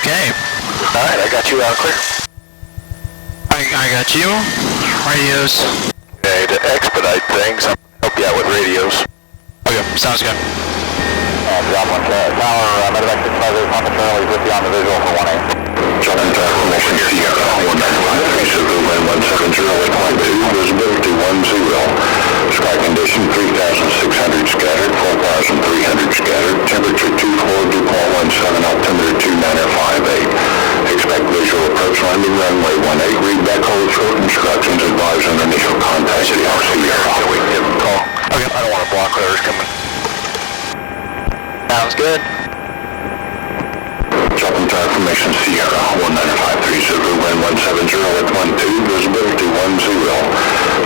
Okay. Alright, I got you out clear. I got you. Radios. Okay, to expedite things, I'll help you out with radios. Okay, sounds good. Drop 1 tower, medevac 65 is Papa Charlie with you on the visual for 1A. Drop in tower formation Sierra 1953 Mizzou wind 170 at point 2, visibility 10. Sky condition 3,600 scattered, 4,300 scattered, temperature 24, dew point 17, altimeter 2958. Expect visual approach landing runway 18, read back hold short instructions, advise on initial contact at Sierra. Can we give them a call? Okay. I don't want to block whoever's coming. Sounds good. Drop in tower formation Sierra 1953 Mizzou wind 170 at 12, visibility 10.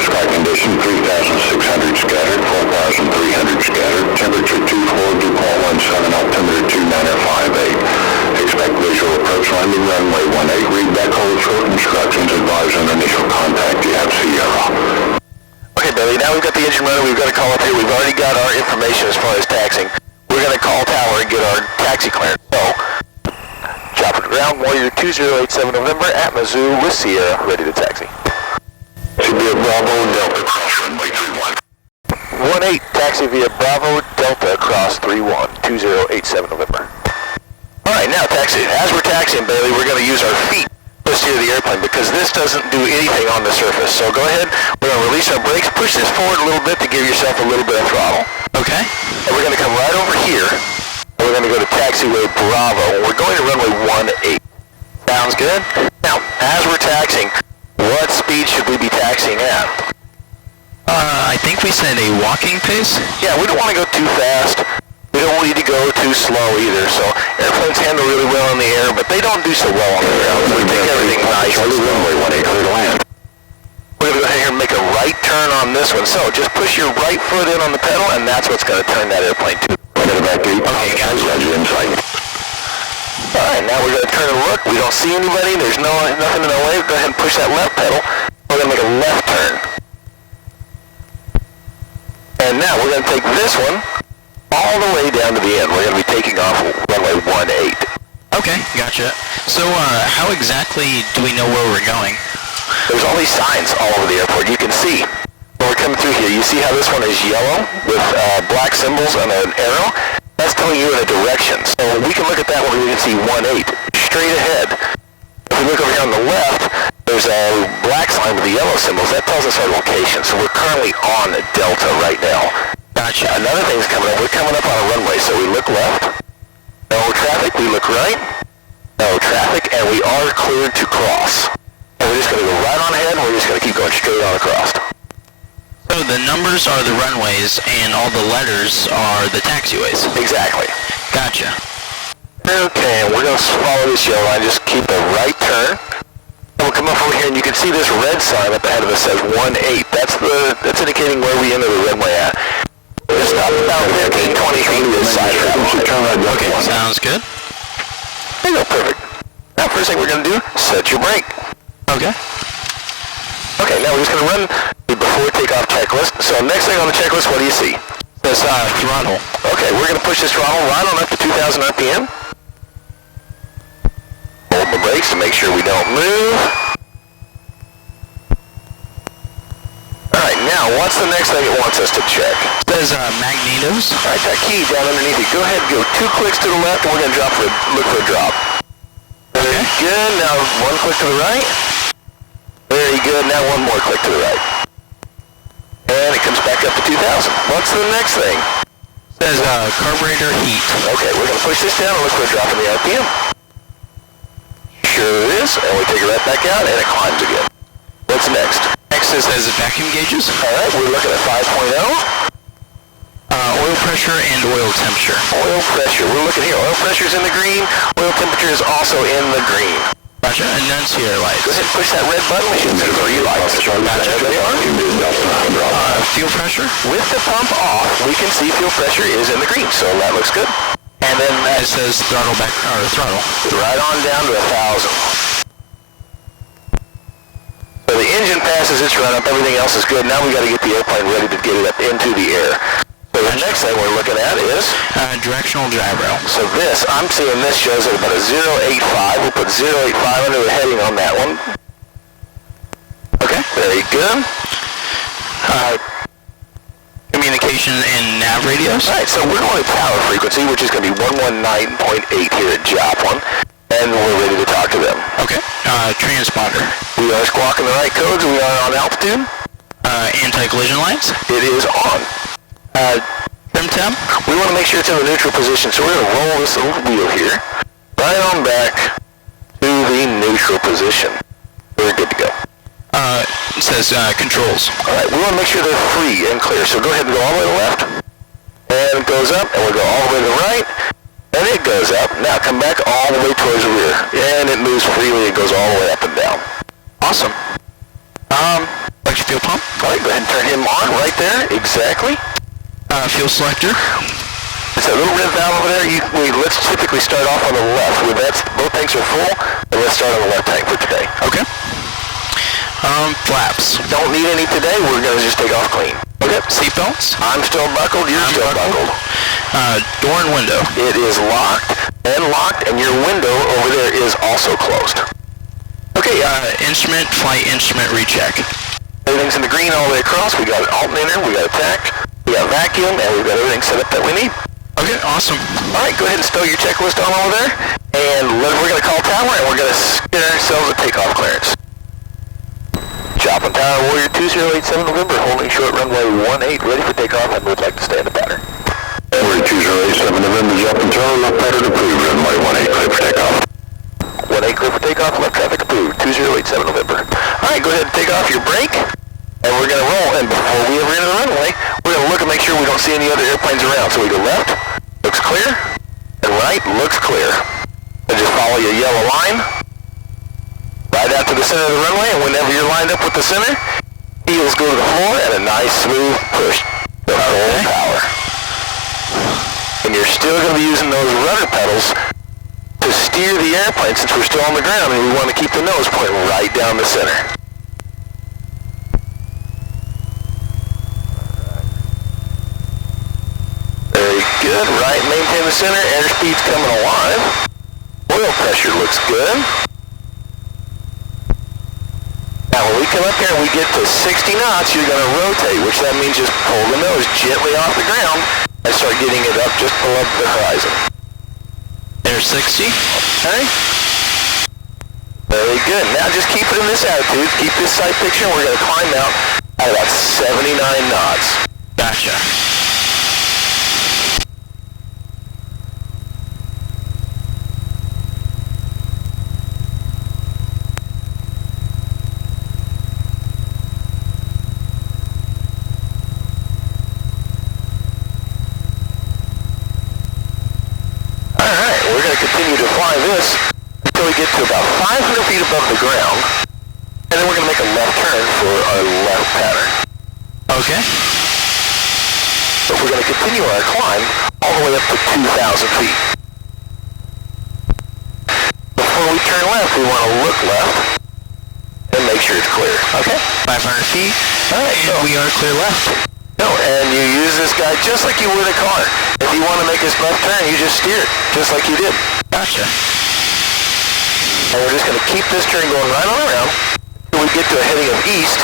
Sky condition 3,600 scattered, 4,300 scattered, temperature 24, dew point 17, altimeter 2958. Expect visual approach landing runway 18, read back hold short instructions, advise on initial contact. You have Sierra. Okay, Billy, now we've got the engine running, we've got to call up here, we've already got our information as far as taxing. We're going to call tower and get our taxi clearance. So, chopper to ground, Warrior 2087 November at Mizzou with Sierra, ready to taxi. Via Bravo, Delta, cross runway 31. 18, taxi via Bravo, Delta, cross 31, 2087 November. Alright, now taxi. As we're taxiing, Bailey, we're going to use our feet to steer the airplane because this doesn't do anything on the surface. So go ahead, we're going to release our brakes, push this forward a little bit to give yourself a little bit of throttle. Okay. And we're going to come right over here. And we're going to go to taxiway Bravo. We're going to runway 18. Sounds good? Now, as we're taxiing, what speed should we be taxiing at? I think we said a walking pace? Yeah, we don't want to go too fast. We don't need to go too slow either. So airplanes handle really well in the air, but they don't do so well on the ground. So we take everything nice and slow. Runway 18, clear to land. We're going to go ahead here and make a right turn on this one. So just push your right foot in on the pedal, and that's what's going to turn that airplane to. Okay, gotcha. Inside. All right, now we're going to turn and look. We don't see anybody. There's nothing in our way. Go ahead and push that left pedal. We're going to make a left turn. And now we're going to take this one all the way down to the end. We're going to be taking off runway 18. Okay, gotcha. So how exactly do we know where we're going? There's all these signs all over the airport. You can see when we're coming through here. You see how this one is yellow with black symbols and an arrow? That's telling you in a direction. So we can look at that one. We can see 18 straight ahead. If we look over here on the left, there's a black sign with the yellow symbols. That tells us our location. So we're currently on Delta right now. Gotcha. Another thing's coming up. We're coming up on a runway. So we look left. No traffic. We look right. No traffic. And we are cleared to cross. And we're just going to go right on ahead. And we're just going to keep going straight on across. So the numbers are the runways and all the letters are the taxiways. Exactly. Gotcha. Okay, and we're going to follow this yellow line. Just keep a right turn. And we'll come up over here, and you can see this red sign up ahead of us says 18. That's indicating where we enter the runway at. Just stop about 15, 20 feet this side of that. Okay, sounds good. There you go, perfect. Now, first thing we're going to do, set your brake. Okay. Okay, now we're just going to run the before takeoff checklist. So next thing on the checklist, what do you see? This throttle. Okay, we're going to push this throttle right on up to 2,000 RPM. Hold the brakes to make sure we don't move. Alright, now what's the next thing it wants us to check? It says magnetos. Alright, that key down underneath it. Go ahead and go 2 clicks to the left, and we're going to look for a drop. Very good. Now 1 click to the right. Very good. Now 1 more click to the right. And it comes back up to 2,000. What's the next thing? It says carburetor heat. Okay, we're going to push this down and look for a drop in the RPM. Sure is. And we take it right back out, and it climbs again. What's next? Next is vacuum gauges. Alright, we're looking at 5.0. Oil pressure and oil temperature. Oil pressure. We're looking here. Oil pressure is in the green. Oil temperature is also in the green. Gotcha. Annunciator lights. Go ahead and push that red button. We should see 3 lights. Gotcha. There they are. Fuel pressure. With the pump off, we can see fuel pressure is in the green, so that looks good. And then it says throttle back, or throttle. Right on down to 1,000. So the engine passes its run up, everything else is good. Now we got to get the airplane ready to get it up into the air. So the next thing we're looking at is? Directional gyro. So this, I'm seeing this shows at about a 0.85. We'll put 0.85 under the heading on that one. Okay. Very good. Communication and nav radios. All right, so we're going to tower frequency, which is going to be 119.8 here at Joplin, and we're ready to talk to them. Okay. Transponder. We are squawking the right codes. We are on altitude. Anti-collision lights. It is on. Trim temp. We want to make sure it's in the neutral position, so we're going to roll this little wheel here right on back to the neutral position. We're good to go. It says controls. All right, we want to make sure they're free and clear, so go ahead and go all the way to the left, and it goes up, and we'll go all the way to the right, and it goes up. Now come back all the way towards the rear, and it moves freely. It goes all the way up and down. Awesome. Electric fuel pump. All right, go ahead and turn him on right there. Exactly. Fuel selector. It's that little red valve over there. Let's typically start off on the left. With that, both tanks are full, and let's start on the left tank for today. Okay. Flaps. Don't need any today. We're going to just take off clean. Okay. Seatbelts. I'm still buckled. You're still buckled. Door and window. It is locked, and your window over there is also closed. Okay. Instrument, flight instrument recheck. Everything's in the green all the way across. We got an alternator, we got a tack, we got a vacuum, and we've got everything set up that we need. Okay, awesome. All right, go ahead and stow your checklist on over there, and we're going to call tower, and we're going to get ourselves a takeoff clearance. Joplin Tower, Warrior 2087 November, holding short runway 18, ready for takeoff, and would like to stay in the pattern. Warrior 2087 November, Joplin Tower, left pattern approved, runway 18, clear for takeoff. 18 clear for takeoff, left traffic approved, 2087 November. All right, go ahead and take off your brake, and we're going to roll, and before we ever enter the runway, we're going to look and make sure we don't see any other airplanes around. So we go left, looks clear, and right, looks clear. And just follow your yellow line, right out to the center of the runway, and whenever you're lined up with the center, heels go to the floor, and a nice smooth push to full power. And you're still going to be using those rudder pedals to steer the airplane since we're still on the ground, and we want to keep the nose pointing right down the center. Very good. Right, maintain the center. Airspeed's coming alive. Oil pressure looks good. Now when we come up here and we get to 60 knots, you're going to rotate, which that means just pull the nose gently off the ground and start getting it up just below the horizon. There's 60. Okay. Very good. Now just keep it in this attitude. Keep this sight picture, and we're going to climb out at about 79 knots. Gotcha. Continue to fly this until we get to about 500 feet above the ground, and then we're going to make a left turn for our left pattern. Okay. So we're going to continue our climb all the way up to 2,000 feet. Before we turn left, we want to look left and make sure it's clear. Okay? 500 feet. All right. And we are clear left. No, and you use this guy just like you would a car. If you want to make this left turn, you just steer it, just like you did. Gotcha. And we're just going to keep this turn going right on around until we get to a heading of east.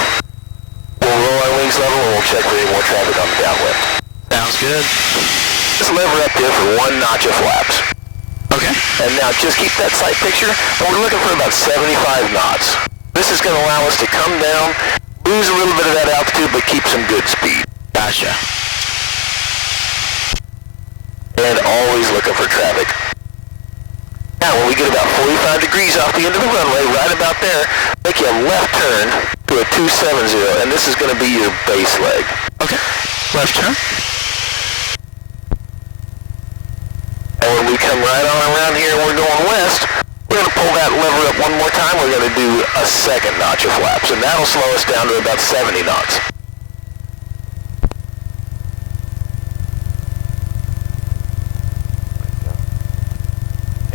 We'll roll our wings level and we'll check for any more traffic on the downwind. Sounds good. Just lever up there for 1 notch of flaps. Okay. And now just keep that sight picture. We're looking for about 75 knots. This is going to allow us to come down, lose a little bit of that altitude, but keep some good speed. Gotcha. And always looking for traffic. Now, when we get about 45 degrees off the end of the runway, right about there, make a left turn to a 270, and this is going to be your base leg. Okay. Left turn. And when we come right on around here and we're going west, we're going to pull that lever up one more time. We're going to do a second notch of flaps, and that'll slow us down to about 70 knots.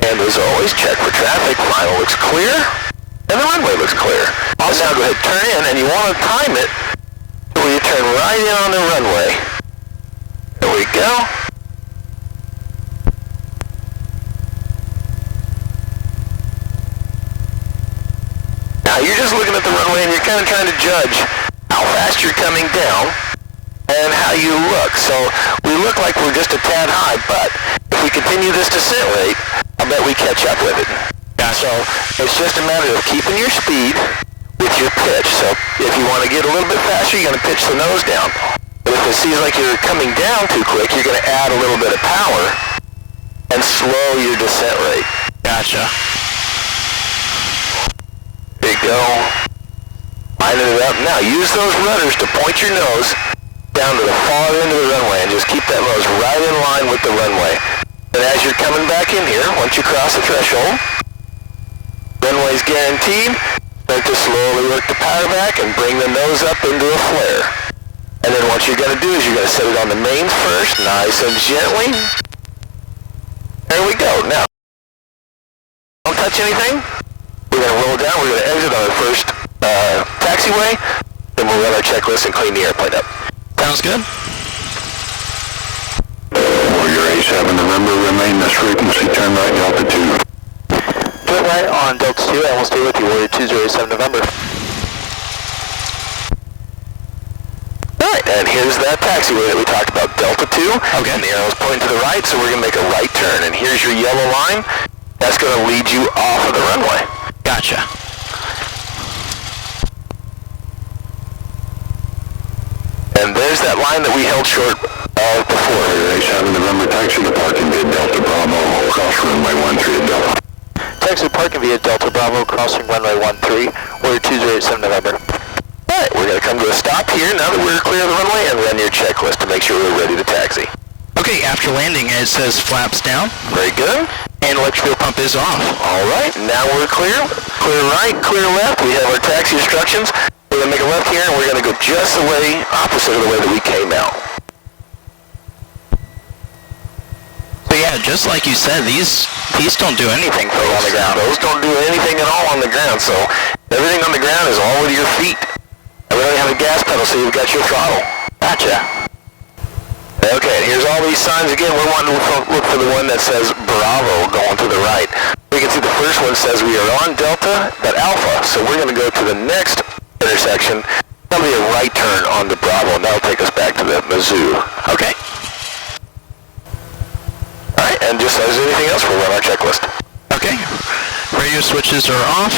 And as always, check for traffic. Final looks clear, and the runway looks clear. Also, now go ahead, turn in, and you want to time it till you turn right in on the runway. There we go. Now you're just looking at the runway and you're kind of trying to judge how fast you're coming down and how you look. So we look like we're just a tad high, but if we continue this descent rate, I bet we catch up with it. So it's just a matter of keeping your speed with your pitch. So if you want to get a little bit faster, you're going to pitch the nose down. But if it seems like you're coming down too quick, you're going to add a little bit of power and slow your descent rate. Gotcha. There you go. Lining it up. Now use those rudders to point your nose down to the far end of the runway and just keep that nose right in line with the runway. And as you're coming back in here, once you cross the threshold, runway's guaranteed. Start to slowly work the power back and bring the nose up into a flare. And then what you're going to do is you're going to set it on the mains first, nice and gently. There we go. Now, don't touch anything. We're going to roll down. We're going to exit on our first taxiway. Then we'll run our checklist and clean the airplane up. Sounds good. Warrior A7, remember, remain this frequency, turn right Delta 2. Turn right on Delta 2, and we'll stay with you, Warrior 207 November. Alright, and here's that taxiway that we talked about, Delta 2. Okay. And the arrow's pointing to the right, so we're going to make a right turn. And here's your yellow line. That's going to lead you off of the runway. Gotcha. And there's that line that we held short of before. Warrior A7, November, taxi to parking via Delta Bravo, cross runway 13 at Delta. Taxi parking via Delta Bravo, crossing runway 13, Warrior 207 November. Alright, we're going to come to a stop here now that we're clear of the runway and run your checklist to make sure we're ready to taxi. Okay, after landing, it says flaps down, Very good. and electric fuel pump is off. Alright, now we're clear. Clear right, clear left. We have our taxi instructions. We're going to make a left here and we're going to go just the way, opposite of the way that we came out. So yeah, just like you said, these don't do anything for On us. the ground. Those don't do anything at all on the ground, so everything on the ground is all with your feet. And we don't have a gas pedal, so you've got your throttle. Gotcha. Okay, here's all these signs again. We're wanting to look for the one that says Bravo going to the right. We can see the first one says we are on Delta, but Alpha. So we're going to go to the next intersection. That'll be a right turn on the Bravo, and that'll take us back to the Mizzou. Okay. Alright, and just as anything else, we'll run our checklist. Okay. Radio switches are off.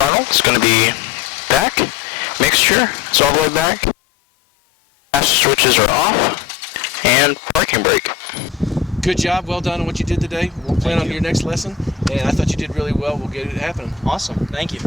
Throttle is going to be back. Mixture is all the way back. Master switches are off. And parking brake. Good job, well done on what you did today. We'll plan on your next lesson, and I thought you did really well. We'll get it happening. Awesome. Thank you.